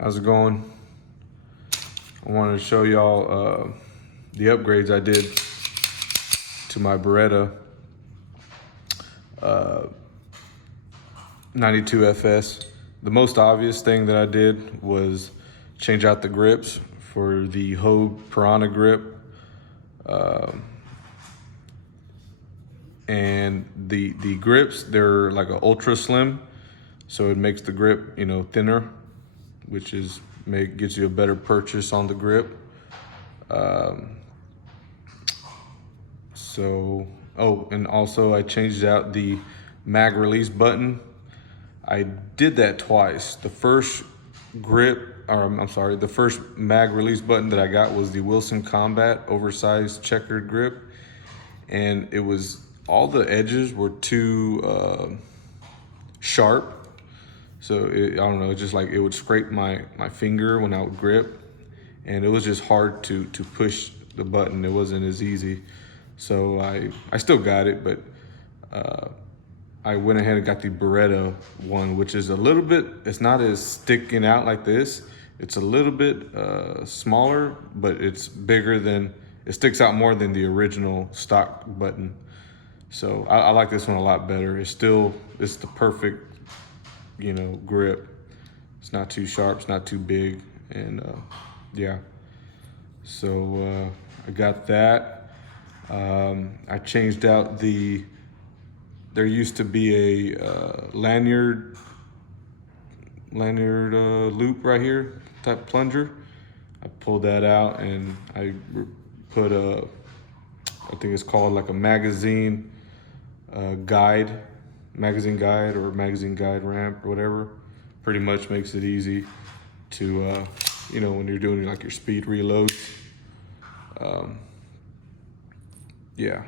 How's it going? I wanted to show y'all the upgrades I did to my Beretta 92FS. The most obvious thing that I did was change out the grips for the Hogue Piranha grip. And the grips, they're like an ultra slim, so it makes the grip, thinner, which gives you a better purchase on the grip. And also I changed out the mag release button. I did that twice. The first the first mag release button that I got was the Wilson Combat oversized checkered grip, and all the edges were too sharp. So I don't know, just like it would scrape my finger when I would grip, and it was just hard to push the button. It wasn't as easy. So I still got it, but I went ahead and got the Beretta one, which is a little bit, it's not as sticking out like this. It's a little bit smaller, but it's it sticks out more than the original stock button. So I like this one a lot better. It's the perfect, grip. It's not too sharp, it's not too big, and yeah. So I got that. I changed out there used to be a lanyard loop right here, type plunger. I pulled that out and I put I think it's called like a magazine guide or magazine guide ramp or whatever. Pretty much makes it easy to, when you're doing like your speed reloads. Yeah.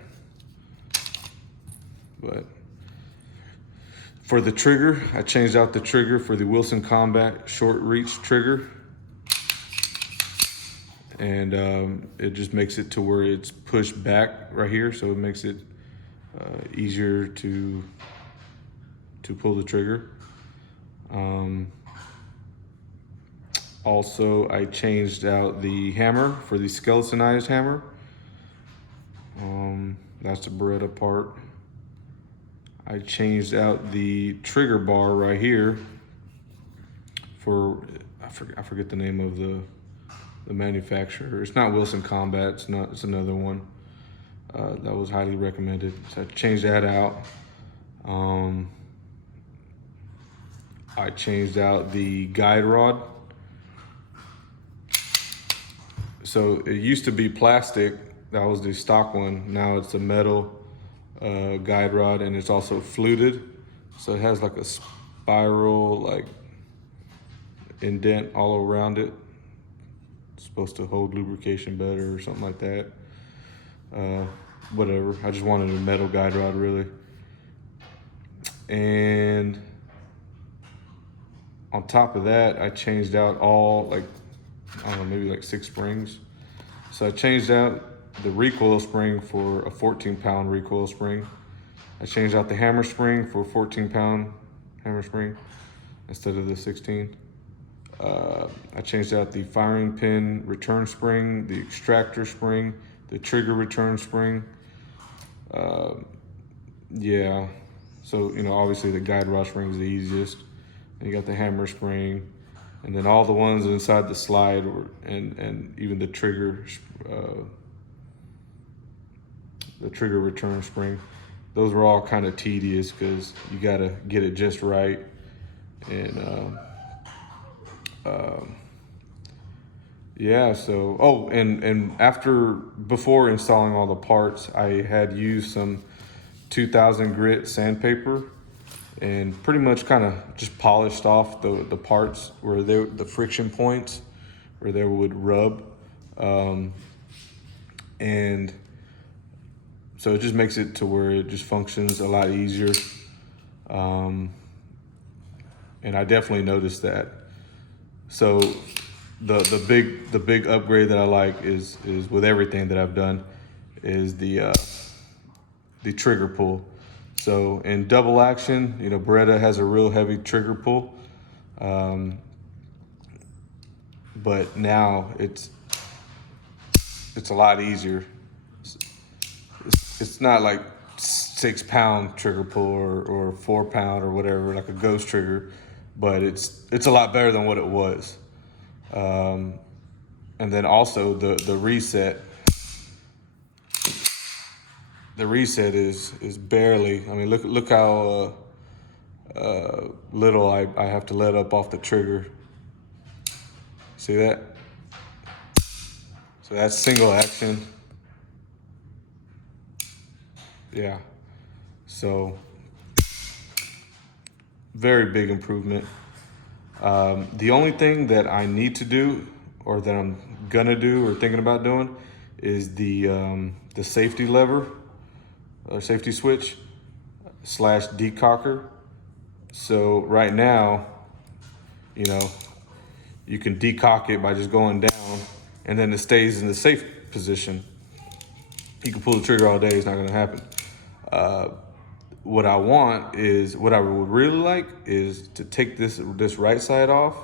But for the trigger, I changed out the trigger for the Wilson Combat short reach trigger. And it just makes it to where it's pushed back right here. So it makes it easier to pull the trigger. Also, I changed out the hammer for the skeletonized hammer. That's the Beretta part. I changed out the trigger bar right here I forget the name of the manufacturer. It's not Wilson Combat, it's another one that was highly recommended. So I changed that out. I changed out the guide rod. So it used to be plastic, that was the stock one. Now it's a metal guide rod, and it's also fluted. So it has like a spiral, like indent all around it. It's supposed to hold lubrication better or something like that. Whatever, I just wanted a metal guide rod really. And on top of that, I changed out maybe 6 springs. So I changed out the recoil spring for a 14-pound recoil spring. I changed out the hammer spring for a 14-pound hammer spring instead of the 16. I changed out the firing pin return spring, the extractor spring, the trigger return spring. Yeah, so obviously the guide rod spring is the easiest. And you got the hammer spring, and then all the ones inside the slide and even the trigger return spring. Those were all kind of tedious because you got to get it just right. And yeah, so before installing all the parts, I had used some 2000 grit sandpaper and pretty much kind of just polished off the parts where the friction points where they would rub. And so it just makes it to where it just functions a lot easier. And I definitely noticed that. So the big upgrade that I like is with everything that I've done is the trigger pull. So in double action, Beretta has a real heavy trigger pull. but now it's a lot easier. It's not like 6 pound trigger pull or 4 pound or whatever, like a ghost trigger, but it's a lot better than what it was. And then also the reset. The reset is barely. I mean, look how little I have to let up off the trigger. See that? So that's single action. Yeah. So very big improvement. The only thing that I need to do, or that I'm gonna do, or thinking about doing, is the safety lever or safety switch / decocker. So right now, you know, you can decock it by just going down, and then it stays in the safe position. You can pull the trigger all day; it's not gonna happen. What I would really like is to take this right side off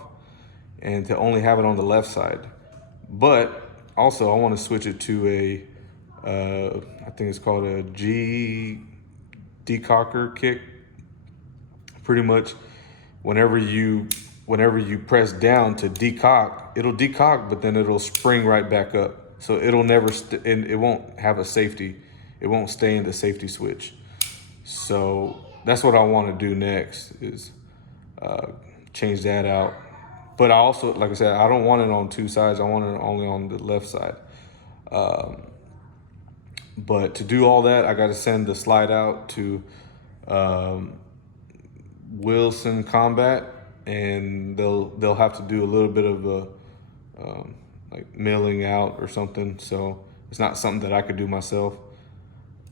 and to only have it on the left side. But also I want to switch it to I think it's called a G decocker kick. Pretty much whenever you press down to decock, it'll decock, but then it'll spring right back up. So it'll never, and it won't have a safety. It won't stay in the safety switch. So that's what I want to do next, is change that out. But I also, like I said, I don't want it on two sides. I want it only on the left side. But to do all that, I got to send the slide out to Wilson Combat, and they'll have to do a little bit of a like milling out or something. So it's not something that I could do myself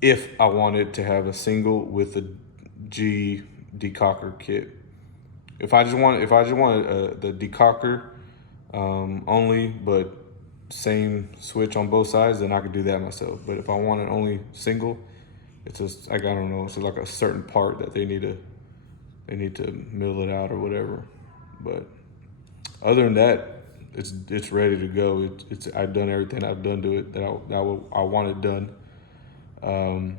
if I wanted to have a single with a G decocker kit. If I just wanted the decocker only, but same switch on both sides, then I could do that myself. But if I wanted only single, it's just like, I don't know, it's like a certain part that they need to mill it out or whatever. But other than that, it's ready to go. I've done everything I've done to it that I wanted done. I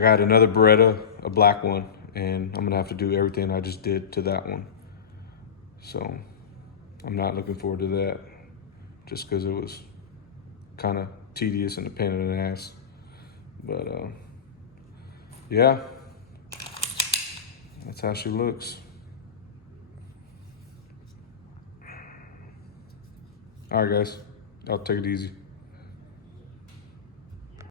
got another Beretta, a black one, and I'm gonna have to do everything I just did to that one. So I'm not looking forward to that, just because it was kind of tedious and a pain in the ass. But yeah, that's how she looks. All right, guys, I'll take it easy.